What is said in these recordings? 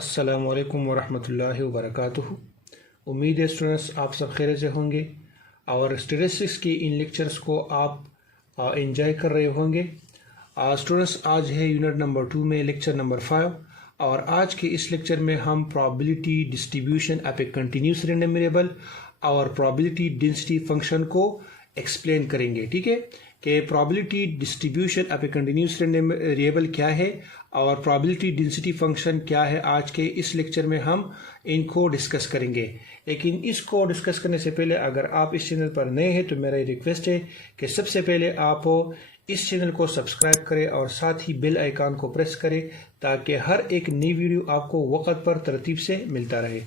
अस्सलामुअलैकुम वरहमतुल्लाहि वबरकातुहू। उम्मीद है स्टूडेंट्स आप सब खैर से होंगे और स्टैटिस्टिक्स की इन लेक्चर्स को आप एंजॉय कर रहे होंगे। स्टूडेंट्स आज है यूनिट नंबर 2 में लेक्चर नंबर 5 और आज के इस लेक्चर में हम probability distribution of a continuous random variable और प्रोबेबिलिटी डेंसिटी फंक्शन को एक्सप्लेन करेंगे। ठीक है कि probability distribution of a continuous random variable क्या है और प्रोबेबिलिटी डेंसिटी फंक्शन क्या है। आज के इस लेक्चर में हम इनको डिस्कस करेंगे, लेकिन इसको डिस्कस करने से पहले अगर आप इस चैनल पर नए हैं तो मेरा रिक्वेस्ट है कि सबसे पहले आप इस चैनल को सब्सक्राइब करें और साथ ही बेल आइकन को प्रेस करें ताकि हर एक नई वीडियो आपको वक्त पर तरतीब से मिलता रहे।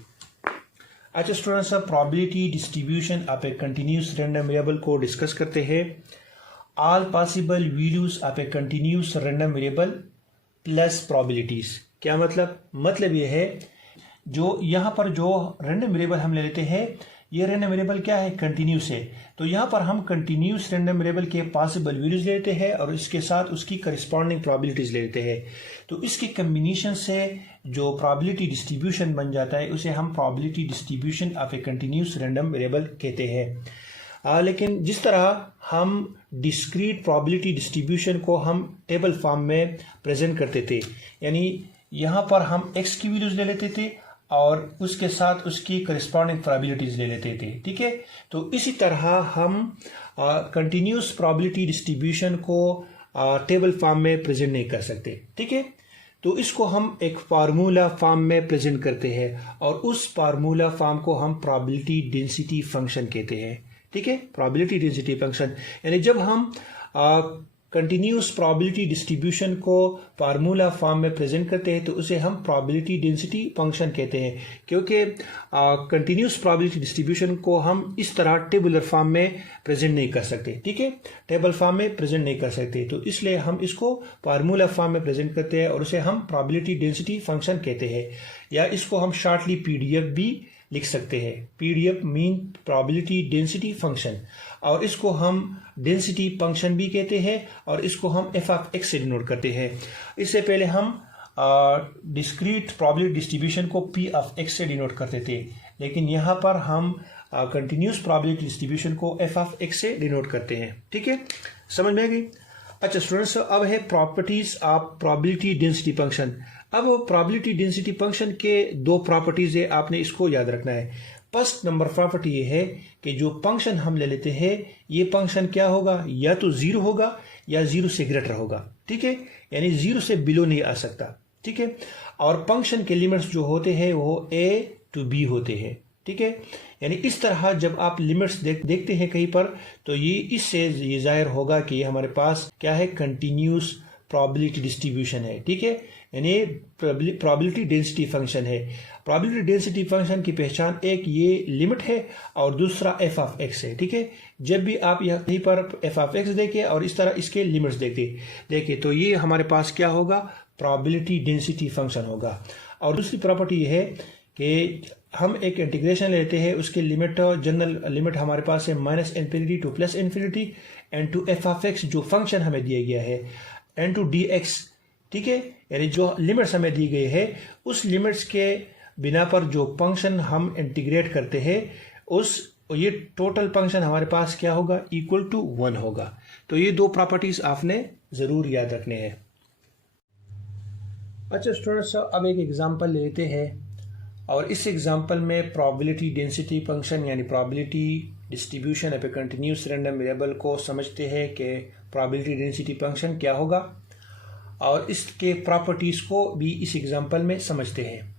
अच्छा students, probability distribution of a continuous random variable को डिस्कस करते हैं। All possible values of a continuous random variable plus probabilities. क्या मतलब ये है जो यहाँ पर जो रैंडम वेरिएबल हम ले लेते हैं, ये रैंडम वेरिएबल क्या है, कंटिन्यूस है। तो यहाँ पर हम कंटिन्यूस रैंडम वेरिएबल के पॉसिबल वैल्यूज लेते हैं और इसके साथ उसकी करस्पॉन्डिंग प्रोबेबिलिटीज लेते हैं। तो इसके कम्बिनेशन से जो प्रोबेबिलिटी डिस्ट्रीब्यूशन बन जाता है उसे हम probability distribution of a continuous random variable कहते हैं। लेकिन जिस तरह हम डिस्क्रीट प्रोबेबिलिटी डिस्ट्रीब्यूशन को हम टेबल फॉर्म में प्रेजेंट करते थे, यानी यहाँ पर हम x की वैल्यूज ले लेते थे और उसके साथ उसकी करस्पॉन्डिंग प्रोबेबिलिटीज ले लेते थे। ठीक है, तो इसी तरह हम कंटिन्यूस प्रोबेबिलिटी डिस्ट्रीब्यूशन को टेबल फॉर्म में प्रेजेंट नहीं कर सकते। ठीक है, तो इसको हम एक फार्मूला फॉर्म में प्रेजेंट करते हैं और उस फार्मूला फॉर्म को हम प्रोबेबिलिटी डेंसिटी फंक्शन कहते हैं। ठीक है, प्रोबेबिलिटी डेंसिटी फंक्शन यानी जब हम कंटिन्यूस प्रोबेबिलिटी डिस्ट्रीब्यूशन को फार्मूला फॉर्म में प्रेजेंट करते हैं तो उसे हम प्रोबेबिलिटी डेंसिटी फंक्शन कहते हैं, क्योंकि कंटिन्यूस प्रोबेबिलिटी डिस्ट्रीब्यूशन को हम इस तरह टेबुलर फॉर्म में प्रेजेंट नहीं कर सकते। ठीक है, टेबल फॉर्म में प्रेजेंट नहीं कर सकते, तो इसलिए हम इसको फार्मूला फॉर्म में प्रेजेंट करते हैं और उसे हम प्रोबेबिलिटी डेंसिटी फंक्शन कहते हैं, या इसको हम शॉर्टली पीडीएफ भी लिख सकते हैं। PDF mean probability density function, और इसको हम डेंसिटी फंक्शन भी कहते हैं और इसको हम एफ ऑफ एक्स से डिनोट करते हैं। इससे पहले हम डिस्क्रीट प्रोबेबिलिटी डिस्ट्रीब्यूशन को पी ऑफ एक्स से डिनोट करते थे, लेकिन यहाँ पर हम कंटिन्यूस प्रोबेबिलिटी डिस्ट्रीब्यूशन को एफ ऑफ एक्स से डिनोट करते हैं। ठीक है, समझ में आ गई। अच्छा स्टूडेंट्स, अब है properties of probability density function. अब प्रोबेबिलिटी डेंसिटी फंक्शन के दो प्रॉपर्टीज है, आपने इसको याद रखना है। फर्स्ट नंबर प्रॉपर्टी ये है कि जो फंक्शन हम ले लेते हैं ये फंक्शन क्या होगा, या तो 0 होगा या 0 से ग्रेटर होगा। ठीक है, यानी 0 से बिलो नहीं आ सकता। ठीक है, और फंक्शन के लिमिट्स जो होते हैं वो a to b होते हैं। ठीक है, यानी इस तरह जब आप लिमिट्स देखते हैं कहीं पर तो ये इससे ये जाहिर होगा कि हमारे पास क्या है, कंटिन्यूस प्रोबेबिलिटी डिस्ट्रीब्यूशन है। ठीक है, यानी प्रोबेबिलिटी डेंसिटी फंक्शन है। प्रोबेबिलिटी डेंसिटी फंक्शन की पहचान एक ये लिमिट है और दूसरा एफ ऑफ एक्स है। ठीक है, जब भी आप यहीं पर एफ ऑफ एक्स देखें और इस तरह इसके लिमिट्स देखें तो ये हमारे पास क्या होगा, प्रोबेबिलिटी डेंसिटी फंक्शन होगा। और दूसरी प्रॉपर्टी ये है कि हम एक इंटीग्रेशन लेते हैं, उसके लिमिट जनरल लिमिट हमारे पास है -∞ to +∞ into F of X जो फंक्शन हमें दिया गया है एन टू डी एक्स। ठीक है, यानी जो लिमिट्स हमें दी गई है उस लिमिट्स के बिना पर जो फंक्शन हम इंटीग्रेट करते हैं ये टोटल फंक्शन हमारे पास क्या होगा, इक्वल टू 1 होगा। तो ये दो प्रॉपर्टीज आपने जरूर याद रखने हैं। अच्छा स्टूडेंट्स, अब एक एग्जांपल लेते हैं और इस एग्जांपल में प्रोबेबिलिटी डेंसिटी फंक्शन यानी probability distribution of a continuous random variable को समझते हैं कि प्रोबेबिलिटी डेंसिटी फंक्शन क्या होगा और इसके प्रॉपर्टीज को भी इस एग्जांपल में समझते हैं।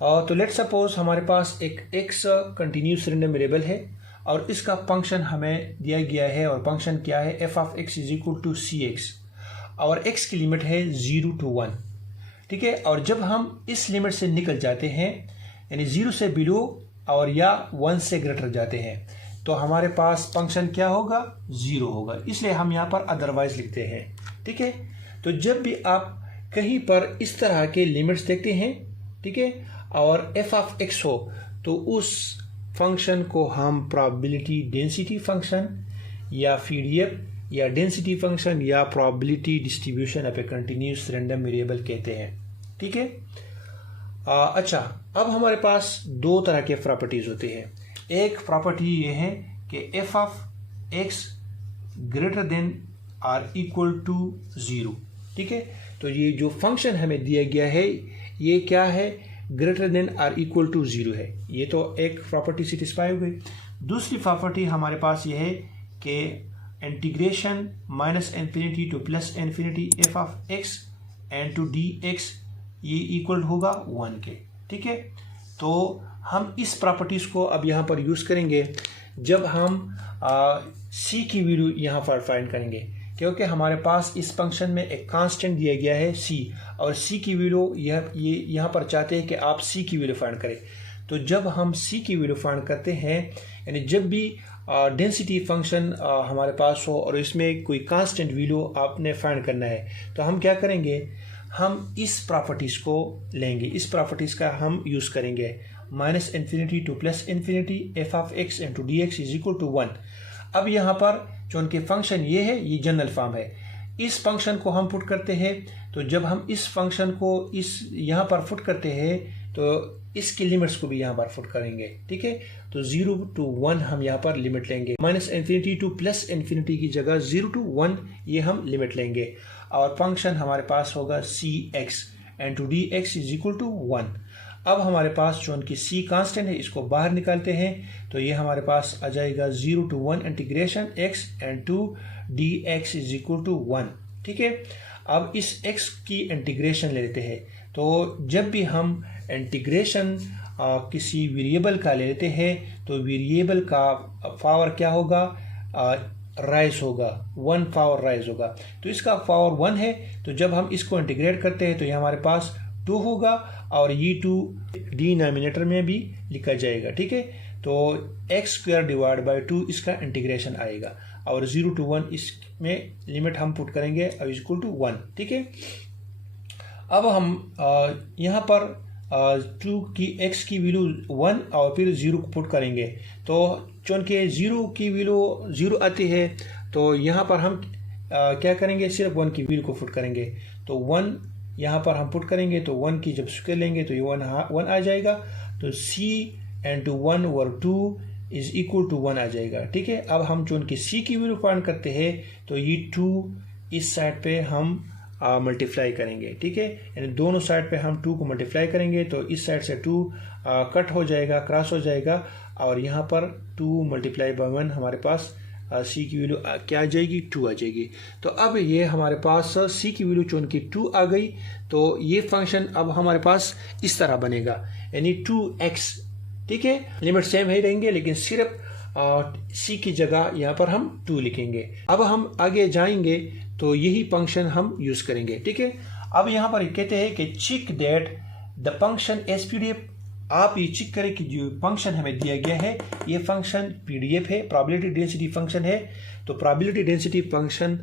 तो लेट्स सपोज हमारे पास एक x कंटिन्यूस रैंडम वेरिएबल है और इसका फंक्शन हमें दिया गया है और फंक्शन क्या है, F of X is equal to C X और x की लिमिट है 0 to 1। ठीक है, और जब हम इस लिमिट से निकल जाते हैं यानी 0 से बिलो और या 1 से ग्रेटर जाते हैं तो हमारे पास फंक्शन क्या होगा, 0 होगा, इसलिए हम यहाँ पर अदरवाइज लिखते हैं। ठीक है, तो जब भी आप कहीं पर इस तरह के लिमिट्स देखते हैं, ठीक है, और एफ ऑफ एक्स हो तो उस फंक्शन को हम प्रोबेबिलिटी डेंसिटी फंक्शन या पीडीएफ या डेंसिटी फंक्शन या probability distribution of a continuous random variable कहते हैं। ठीक है, अच्छा, अब हमारे पास दो तरह के प्रॉपर्टीज होते हैं। एक प्रॉपर्टी ये है कि F of X greater than or equal to 0। ठीक है, तो ये जो फंक्शन हमें दिया गया है ये क्या है, greater than or equal to 0 है। ये तो एक प्रॉपर्टी सेटिस्फाई हो गई। दूसरी प्रॉपर्टी हमारे पास ये है कि integration minus infinity to plus infinity F of X and to D X ये इक्वल होगा 1 के। ठीक है, तो हम इस प्रॉपर्टीज को अब यहाँ पर यूज करेंगे जब हम सी की वैल्यू यहाँ पर फाइंड करेंगे, क्योंकि हमारे पास इस फंक्शन में एक कांस्टेंट दिया गया है सी, और सी की वैल्यू ये यहाँ पर चाहते हैं कि आप सी की वैल्यू फाइंड करें। तो जब हम सी की वैल्यू फाइंड करते हैं, यानी जब भी डेंसिटी फंक्शन हमारे पास हो और इसमें कोई कांस्टेंट वैल्यू आपने फाइंड करना है, तो हम क्या करेंगे, हम इस प्रॉपर्टीज़ को लेंगे। इस प्रॉपर्टीज़ का हम यूज़ करेंगे, minus infinity to plus infinity F of X into D X is equal to 1। अब यहाँ पर जो उनके फंक्शन ये है, ये जनरल फॉर्म है। इस फंक्शन को हम पुट करते हैं, तो जब हम इस फंक्शन को इस यहाँ पर पुट करते हैं तो इसकी लिमिट्स को भी यहाँ पर पुट करेंगे। ठीक है, तो 0 to 1 हम यहाँ पर लिमिट लेंगे। Minus infinity to plus infinity की जगह 0 to 1 ये हम लिमिट लेंगे, और फंक्शन हमारे पास होगा C X and to D X is equal to 1। अब हमारे पास जो उनकी सी कांस्टेंट है इसको बाहर निकालते हैं, तो ये हमारे पास आ जाएगा 0 to 1 integration X and to D X is equal to 1। ठीक है, अब इस एक्स की इंटीग्रेशन ले लेते हैं। तो जब भी हम इंटीग्रेशन किसी वेरिएबल का ले लेते हैं तो वेरिएबल का पावर क्या होगा, राइज होगा, 1 पावर राइज होगा। तो इसका पावर 1 है, तो जब हम इसको इंटीग्रेट करते हैं तो ये हमारे पास 2 होगा, और ये 2 डिनोमिनेटर में भी लिखा जाएगा। ठीक है, तो एक्स स्क्वायर डिवाइड बाई 2 इसका इंटीग्रेशन आएगा, और 0 to 1 इसमें लिमिट हम पुट करेंगे इक्वल टू 1। ठीक है, अब हम यहाँ पर 2 की x की वैल्यू 1 और फिर 0 को पुट करेंगे, तो चूँकि 0 की वैल्यू 0 आती है, तो यहाँ पर हम क्या करेंगे, सिर्फ 1 की वैल्यू को पुट करेंगे। तो 1 यहाँ पर हम पुट करेंगे, तो 1 की जब स्क्वायर लेंगे तो ये 1 आ जाएगा, तो c and to 1 over 2 is equal to 1 आ जाएगा। ठीक है, अब हम जो उनकी c की वैल्यू फाइंड करते हैं, तो ये 2 इस साइड पे हम मल्टीप्लाई करेंगे। ठीक है, यानी दोनों साइड पे हम 2 को मल्टीप्लाई करेंगे, तो इस साइड से 2 कट हो जाएगा, क्रॉस हो जाएगा, और यहाँ पर 2 मल्टीप्लाई बाई 1 हमारे पास सी की वैल्यू क्या आ जाएगी, 2 आ जाएगी। तो अब ये हमारे पास सी की वैल्यू चूँकि की 2 आ गई, तो ये फंक्शन अब हमारे पास इस तरह बनेगा, यानी 2x। ठीक है, लिमिट सेम ही रहेंगे, लेकिन सिर्फ सी की जगह यहाँ पर हम 2 लिखेंगे। अब हम आगे जाएंगे तो यही फंक्शन हम यूज करेंगे। ठीक है, अब यहाँ पर कहते हैं कि check that the function is PDF. आप ये चेक करें कि जो फंक्शन हमें दिया गया है ये फंक्शन पीडीएफ है, प्रोबेबिलिटी डेंसिटी फंक्शन है। तो प्रोबेबिलिटी डेंसिटी फंक्शन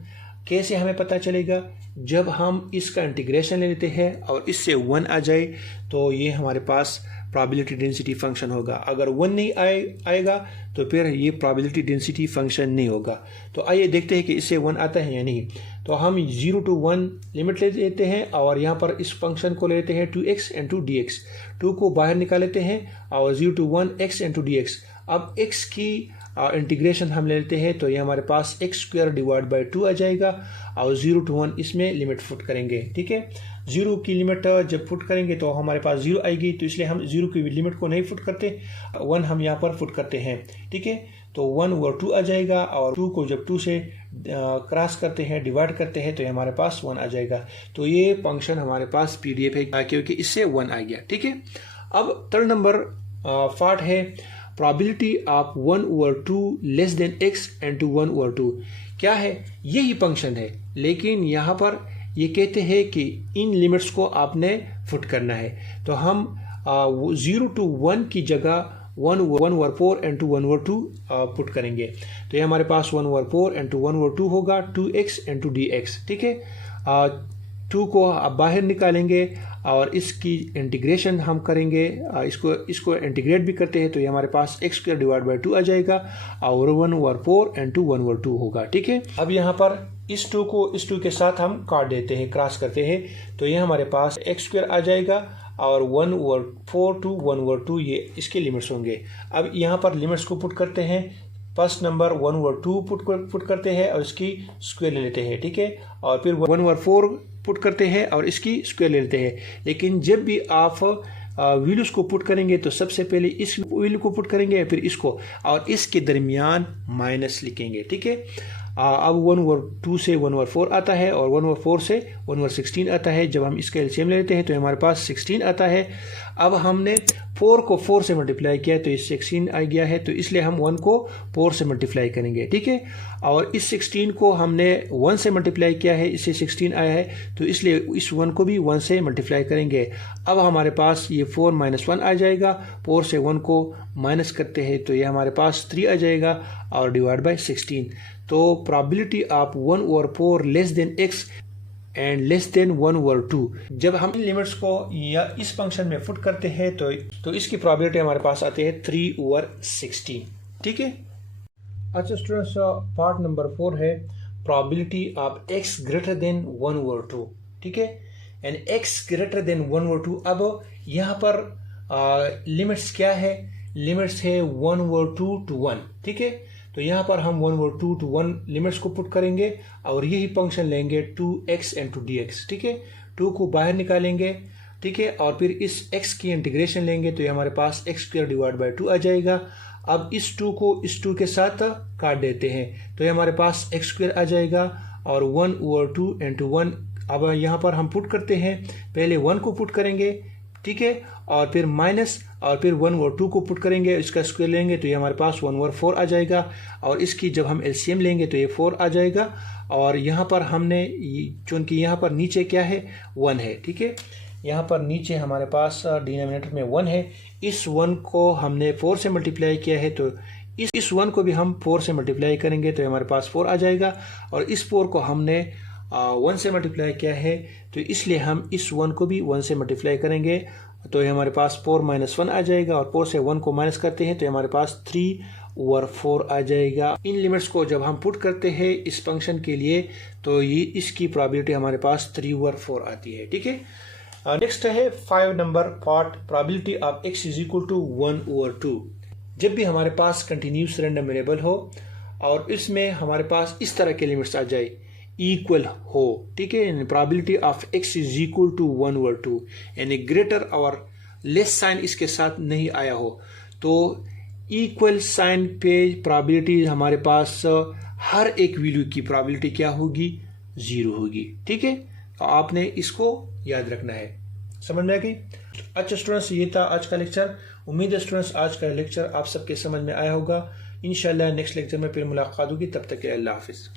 कैसे हमें पता चलेगा, जब हम इसका इंटीग्रेशन ले लेते हैं और इससे 1 आ जाए तो ये हमारे पास प्रोबेबिलिटी डेंसिटी फंक्शन होगा। अगर 1 नहीं आएगा तो फिर ये प्रोबेबिलिटी डेंसिटी फंक्शन नहीं होगा। तो आइए देखते हैं कि इससे 1 आता है या नहीं। तो हम 0 to 1 लिमिट ले लेते हैं, और यहाँ पर इस फंक्शन को लेते हैं 2x एंड 2dx। 2 को बाहर निकाल लेते हैं, और 0 to 1 x एंड 2dx। अब x की इंटीग्रेशन हम ले लेते हैं, तो ये हमारे पास x स्क्वायर डिवाइड बाई 2 आ जाएगा, और 0 to 1 इसमें लिमिट फुट करेंगे। ठीक है, 0 की लिमिट जब फुट करेंगे तो हमारे पास 0 आएगी, तो इसलिए हम 0 की लिमिट को नहीं फुट करते, 1 हम यहाँ पर फुट करते हैं। ठीक है, तो 1 ओवर 2 आ जाएगा, और 2 को जब 2 से क्रॉस करते हैं, डिवाइड करते हैं, तो ये हमारे पास 1 आ जाएगा। तो ये फंक्शन हमारे पास पीडीएफ है, क्योंकि इससे 1 आ गया। ठीक है, अब 3rd नंबर पार्ट है probability of 1 over 2 less than x and to 1 over 2। क्या है, यही फंक्शन है, लेकिन यहाँ पर ये कहते हैं कि इन लिमिट्स को आपने फुट करना है। तो हम 0 to 1 की जगह 1 over 4 and to 1 over 2 put करेंगे, तो ये हमारे पास 1 ओवर 4 एंड टू 1 ओवर 2 होगा, 2x एंड टू dx। ठीक है, 2 को अब बाहर निकालेंगे और इसकी इंटीग्रेशन हम करेंगे, इसको इंटीग्रेट भी करते हैं, तो ये हमारे पास x स्क्वायर डिवाइड बाई 2 आ जाएगा, और 1 ओवर 4 एंड टू 1 ओवर 2 होगा। ठीक है, अब यहाँ पर इस 2 को इस 2 के साथ हम काट देते हैं, क्रॉस करते हैं, तो ये हमारे पास x स्क्वायर आ जाएगा, और 1/4 to 1/2 ये इसके लिमिट्स होंगे। अब यहाँ पर लिमिट्स को पुट करते हैं, फर्स्ट नंबर 1/2 पुट करते हैं और इसकी स्क्वायर ले लेते हैं, ठीक है, और फिर 1/4 पुट करते हैं और इसकी स्क्वायर ले लेते हैं। लेकिन जब भी आप वैल्यूज को पुट करेंगे तो सबसे पहले इस वैल्यू को पुट करेंगे, फिर इसको, और इसके दरमियान माइनस लिखेंगे, ठीक है। अब 1/2 से 1/4 आता है और 1/4 से 1/16 आता है। जब हम इसका एलसीएम ले लेते हैं तो हमारे पास 16 आता है। अब हमने 4 को 4 से मल्टीप्लाई किया तो इस 16 आ गया है, तो इसलिए हम 1 को 4 से मल्टीप्लाई करेंगे, ठीक है। और इस 16 को हमने 1 से मल्टीप्लाई किया है, इससे 16 आया है, तो इसलिए इस 1 को भी 1 से मल्टीप्लाई करेंगे। अब हमारे पास ये 4 - 1 आ जाएगा, 4 से 1 को माइनस करते हैं तो ये हमारे पास 3 आ जाएगा और डिवाइड बाय 16। तो probability of 1/4 less than x and less than 1/2, जब हम इन लिमिट्स को या इस फंक्शन में पुट करते हैं तो इसकी प्रोबेबिलिटी हमारे पास आती है 3/16, ठीक है। अच्छा स्टूडेंट्स, पार्ट नंबर 4 है probability of x greater than 1/2, ठीक है, एंड x ग्रेटर देन 1/2। अब यहाँ पर लिमिट्स क्या है? लिमिट्स है 1/2 to 1, ठीक है। तो यहाँ पर हम 1/2 to 1 लिमिट्स को पुट करेंगे और यही फंक्शन लेंगे 2x एंड 2dx, ठीक है। 2 को बाहर निकालेंगे, ठीक है, और फिर इस x की इंटीग्रेशन लेंगे तो ये हमारे पास x² डिवाइड बाय 2 आ जाएगा। अब इस 2 को इस 2 के साथ काट देते हैं तो ये हमारे पास x² आ जाएगा और 1/2 into 1। अब यहाँ पर हम पुट करते हैं, पहले 1 को पुट करेंगे, ठीक है, और फिर माइनस, और फिर 1/2 को पुट करेंगे, इसका स्क्वायर लेंगे तो ये हमारे पास 1/4 आ जाएगा, और इसकी जब हम एलसीएम लेंगे तो ये 4 आ जाएगा। और यहाँ पर हमने, चूंकि यहाँ पर नीचे क्या है, 1 है, ठीक है, यहाँ पर नीचे हमारे पास डिनोमिनेटर में 1 है। इस 1 को हमने 4 से मल्टीप्लाई किया है तो इस 1 को भी हम 4 से मल्टीप्लाई करेंगे तो हमारे पास 4 आ जाएगा, और इस 4 को हमने 1 से मल्टीप्लाई किया है तो इसलिए हम इस 1 को भी 1 से मल्टीप्लाई करेंगे तो ये हमारे पास 4 - 1 आ जाएगा, और 4 से 1 को माइनस करते हैं तो हमारे पास 3/4 आ जाएगा। इन लिमिट्स को जब हम पुट करते हैं इस फंक्शन के लिए तो ये इसकी प्रोबेबिलिटी हमारे पास 3/4 आती है, ठीक है। नेक्स्ट है 5 number part, probability of x is equal to 1/2। जब भी हमारे पास कंटिन्यूस रैंडम वेरिएबल हो और इसमें हमारे पास इस तरह के लिमिट्स आ जाए, इक्वल हो, ठीक है, probability of x is equal to 1/2, यानी ग्रेटर और लेस साइन इसके साथ नहीं आया हो, तो इक्वल साइन पे प्रोबेबिलिटी हमारे पास हर एक वैल्यू की प्रोबेबिलिटी क्या होगी, 0 होगी, ठीक है। तो आपने इसको याद रखना है, समझ में आ गई। अच्छा स्टूडेंट्स, ये था आज का लेक्चर। उम्मीद है स्टूडेंट्स आज का लेक्चर आप सबके समझ में आया होगा। इंशाल्लाह नेक्स्ट लेक्चर में फिर मुलाकात होगी, तब तक के अल्लाह हाफिज।